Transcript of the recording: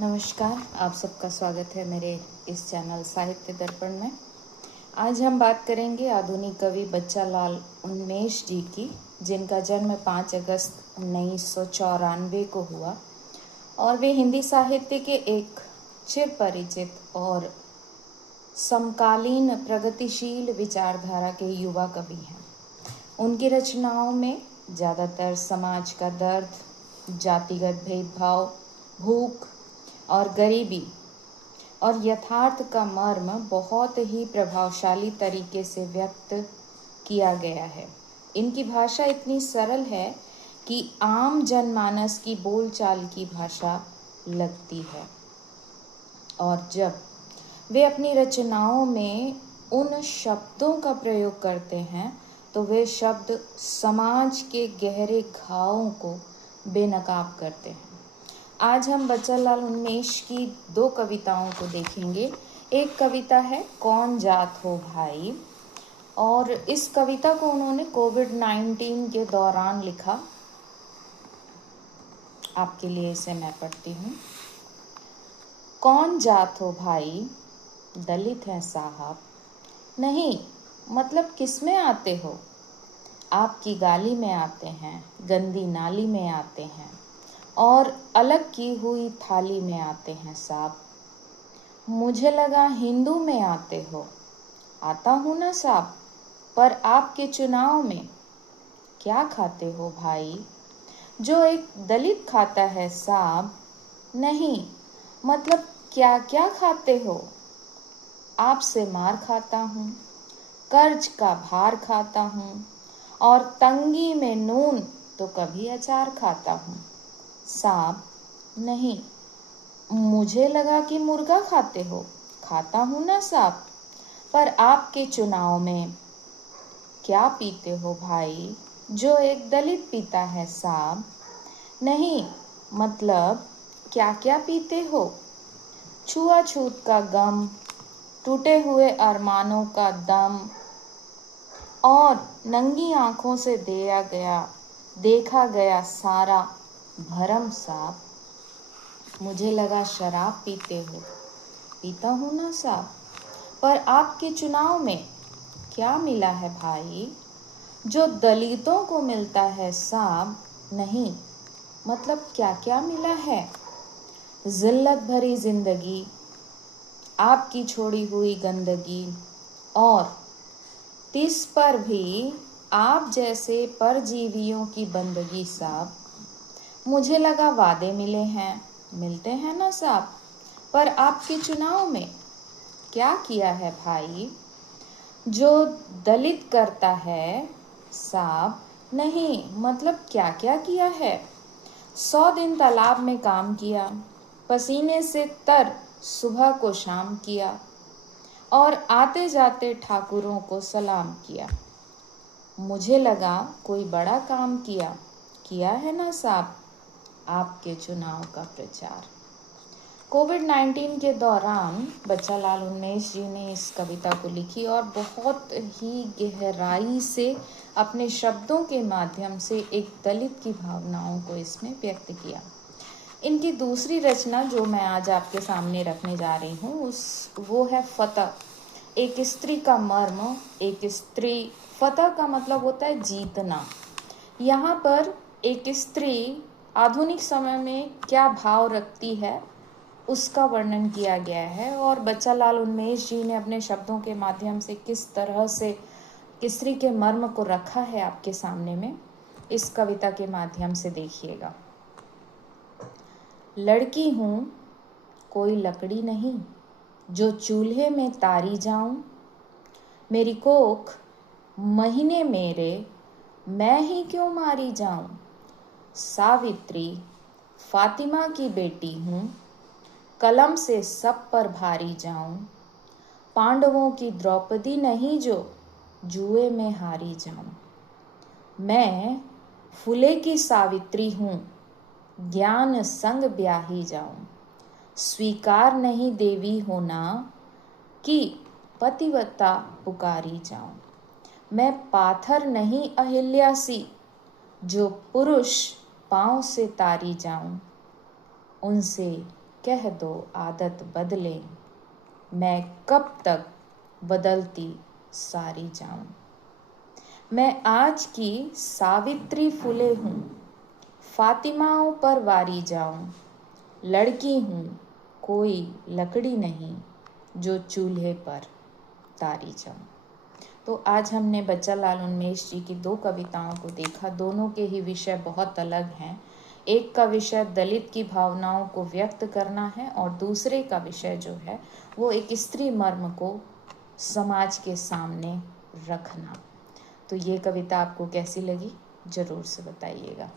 नमस्कार, आप सबका स्वागत है मेरे इस चैनल साहित्य दर्पण में। आज हम बात करेंगे आधुनिक कवि बच्चालाल उन्मेष जी की, जिनका जन्म 5 अगस्त 1994 को हुआ और वे हिंदी साहित्य के एक चिरपरिचित और समकालीन प्रगतिशील विचारधारा के युवा कवि हैं। उनकी रचनाओं में ज़्यादातर समाज का दर्द, जातिगत भेदभाव, भूख और गरीबी और यथार्थ का मर्म बहुत ही प्रभावशाली तरीके से व्यक्त किया गया है। इनकी भाषा इतनी सरल है कि आम जनमानस की बोलचाल की भाषा लगती है, और जब वे अपनी रचनाओं में उन शब्दों का प्रयोग करते हैं तो वे शब्द समाज के गहरे घावों को बेनकाब करते हैं। आज हम बच्चालाल उन्मेष की 2 कविताओं को देखेंगे। एक कविता है कौन जात हो भाई, और इस कविता को उन्होंने कोविड-19 के दौरान लिखा। आपके लिए इसे मैं पढ़ती हूँ। कौन जात हो भाई, दलित हैं साहब, नहीं मतलब किस में आते हो, आपकी गाली में आते हैं, गंदी नाली में आते हैं और अलग की हुई थाली में आते हैं साहब। मुझे लगा हिंदू में आते हो, आता हूँ ना साहब, पर आपके चुनाव में क्या खाते हो भाई, जो एक दलित खाता है साहब, नहीं मतलब क्या क्या खाते हो, आपसे मार खाता हूँ, कर्ज का भार खाता हूँ और तंगी में नून तो कभी अचार खाता हूँ साहब, नहीं मुझे लगा कि मुर्गा खाते हो, खाता हूँ ना साहब, पर आपके चुनाव में क्या पीते हो भाई, जो एक दलित पीता है साहब, नहीं मतलब क्या क्या पीते हो, छुआछूत का गम, टूटे हुए अरमानों का दम और नंगी आंखों से देखा गया सारा भरम साहब। मुझे लगा शराब पीते हो, पीता हूँ ना साहब, पर आपके चुनाव में क्या मिला है भाई, जो दलितों को मिलता है साहब, नहीं मतलब क्या क्या मिला है, जिल्लत भरी जिंदगी, आपकी छोड़ी हुई गंदगी और तिस पर भी आप जैसे परजीवियों की बंदगी साहब। मुझे लगा वादे मिलते हैं ना साहब, पर आपके चुनाव में क्या किया है भाई, जो दलित करता है साहब, नहीं मतलब क्या क्या किया है, 100 दिन तालाब में काम किया, पसीने से तर सुबह को शाम किया और आते जाते ठाकुरों को सलाम किया। मुझे लगा कोई बड़ा काम किया है ना साहब, आपके चुनाव का प्रचार। कोविड-19 के दौरान बच्चालाल उन्मेष जी ने इस कविता को लिखी और बहुत ही गहराई से अपने शब्दों के माध्यम से एक दलित की भावनाओं को इसमें व्यक्त किया। इनकी दूसरी रचना जो मैं आज आपके सामने रखने जा रही हूँ वो है फतह, एक स्त्री का मर्म। एक स्त्री, फतह का मतलब होता है जीतना। यहाँ पर एक स्त्री आधुनिक समय में क्या भाव रखती है उसका वर्णन किया गया है, और बच्चालाल उन्मेष जी ने अपने शब्दों के माध्यम से किस तरह से स्त्री के मर्म को रखा है आपके सामने में, इस कविता के माध्यम से देखिएगा। लड़की हूँ कोई लकड़ी नहीं, जो चूल्हे में तारी जाऊं, मेरी कोख महीने मेरे, मैं ही क्यों मारी जाऊं, सावित्री फातिमा की बेटी हूँ, कलम से सब पर भारी जाऊं, पांडवों की द्रौपदी नहीं जो जुए में हारी जाऊं, मैं फूले की सावित्री हूँ, ज्ञान संग ब्याही जाऊं, स्वीकार नहीं देवी होना कि पतिव्रता पुकारी जाऊं, मैं पाथर नहीं अहिल्या सी, जो पुरुष पांव से तारी जाऊं, उनसे कह दो आदत बदले, मैं कब तक बदलती सारी जाऊं। मैं आज की सावित्री फुले हूँ, फातिमाओं पर वारी जाऊं। लड़की हूँ कोई लकड़ी नहीं, जो चूल्हे पर तारी जाऊं। तो आज हमने बच्चालाल उन्मेष जी की 2 कविताओं को देखा। दोनों के ही विषय बहुत अलग हैं। एक का विषय दलित की भावनाओं को व्यक्त करना है और दूसरे का विषय जो है वो एक स्त्री मर्म को समाज के सामने रखना। तो ये कविता आपको कैसी लगी ज़रूर से बताइएगा।